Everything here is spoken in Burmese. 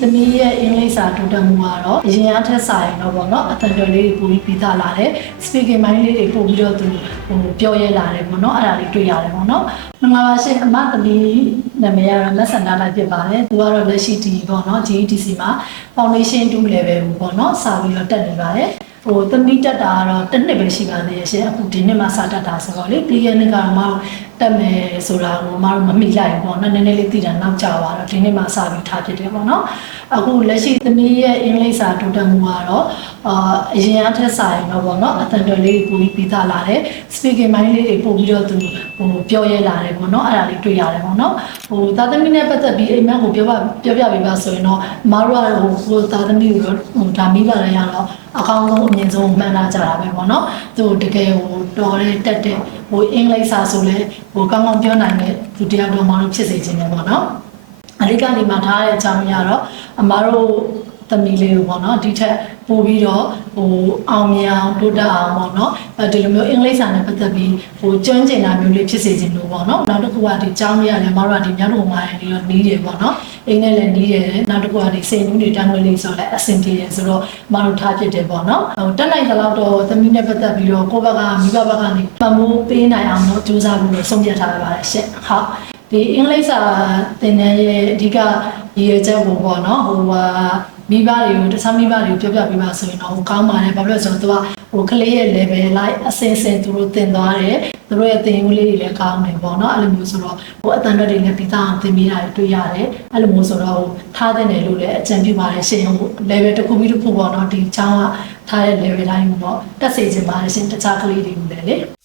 သမီးရဲ့အင်္ဂလိပ်စာတိုးတက်မှုကတော့အရင်အထက်စာရင်တော့ပေါ့နော်အတန်တော်လေးတွေပိုပြီးပြီးသားလာတယ် speaking mind လေးတွေပို့ပြီးတော့သူဟိုပြောရဲလာတယ်ပေါ့နော်အဲ့ဒါလေးတွေ့ရတယ်ပေါ့နော်မင်္ဂလာပါရှင်အမသမီးနာမည်ကတော့လက်ဆန္ဒလိုက်ဖြစ်ပါတယ်သူကတော့လက်ရှိဒီပေါ့နော် GEDC မှာ foundation 2 level ကိုပေါ့နော်စာပြီးတော့တက်နေပါတယ် ဟိုသမီးတက်တာကတော့တစ်နှစ်ပဲရှိပါသေးရဲ့ရှင်အခုဒီနှစ်မှစတက်တာဆိုတော့လေပြီးခဲ့နှစ်ကတော့မအောင်တက်မယ်ဆိုတာကိုမတို့မမိလိုက်ဘူးပေါ့နော်နည်းနည်းလေးသိတာနောက်ကျသွားတော့ဒီနှစ်မှစပြီးထားဖြစ်တယ်ပေါ့နော်အခုလက်ရှိသမီးရဲ့အင်္ဂလိပ်စာတိုးတက်မှုကတော့အာအရင်အထက်စာရင်တော့ပေါ့နော်အတန်တော်လေးတွေပိုပြီးပြီးသားလာတယ် speaking mind လေးတွေပို့ပြီးတော့သူဟိုပြောရဲလာတယ်ပေါ့နော်အဲ့ဒါလေးတွေ့ရတယ်ပေါ့နော်ဟိုသားသမီးနဲ့ပတ်သက်ပြီးအိမ်မက်ကိုပြောပါပြောပြပေးပါဆိုရင်တော့မတို့ကတော့ဟိုကိုသားသမီးကိုတော့ဟိုဒါမိပါလေရတော့အကောင်းဆုံးအမြင့်ဆုံးမှန်လာကြတာပဲပေါ့နော်သူတကယ်ဟိုတော်တဲ့တက်တဲ့ဟိုအင်္ဂလိပ်စာဆိုလဲဟိုကောင်းကောင်းပြောနိုင်တဲ့သူတရားတော်မှလို့ဖြစ်စေခြင်းပဲပေါ့နော်အလေးကနေမှထားတဲ့အကြောင်းရတော့အမားတို့ သမီးလေးကိုပေါ့နော်ဒီထက်ပို့ပြီးတော့ဟိုအောင်မြင်အောင်တိုးတက်အောင်ပေါ့နော်အဲဒီလိုမျိုးအင်္ဂလိပ်စာနဲ့ပတ်သက်ပြီးဟိုကျွမ်းကျင်တာမျိုးလေးဖြစ်စေခြင်းလို့ပေါ့နော်နောက်တစ်ခုကဒီကျောင်းလေးရတယ်မတို့ကဒီမြောက်တော်မှာနေတော့နီးတယ်ပေါ့နော်အိမ်နဲ့လည်းနီးတယ်နောက်တစ်ခုကဒီစိန်နူးတွေတန်းွေးလေးဆိုတော့လည်းအဆင်ပြေတယ်ဆိုတော့မတို့ထားဖြစ်တယ်ပေါ့နော်ဟိုတက်နိုင်သလောက်တော့သမီးနဲ့ပတ်သက်ပြီးတော့ကိုယ့်ဘက်ကမိဘဘက်ကနေပတ်မိုးပေးနိုင်အောင်တော့ကြိုးစားဖို့လို့ဆုံးဖြတ်ထားရပါတယ်ရှင့်ဟုတ် ဒီအင်္ဂလိပ်စာသင်တန်းရဲ့အဓိကရည်ရွယ်ချက်ကိုပေါ့နော်ဟိုဟာမိဘတွေကိုတခြားမိဘတွေကိုပြောပြပေးပါဆိုရင်တော့ဟိုကောင်းပါတယ်ဘာလို့လဲဆိုတော့သူကဟိုကလေးရဲ့ level လိုက်အစင်စင်သူတို့သင်သွားတယ်သူတို့ရဲ့သင်ယူလေးတွေလည်းကောင်းတယ်ပေါ့နော်အဲ့လိုမျိုးဆိုတော့ဟိုအတန်တက်တွေလည်းပြီးသားအောင်သင်ပေးတာတွေတွေ့ရတယ်အဲ့လိုမျိုးဆိုတော့ဟိုထားတဲ့တယ်လို့လည်းအကြံပြုပါတယ်ရှင်ဟို level တစ်ခုပြီးတစ်ခုပေါ့နော်ဒီချောင်းကထားတဲ့ level တိုင်းကိုတော့တက်စေချင်ပါတယ်ရှင်တခြားကလေးတွေကိုလည်းလေ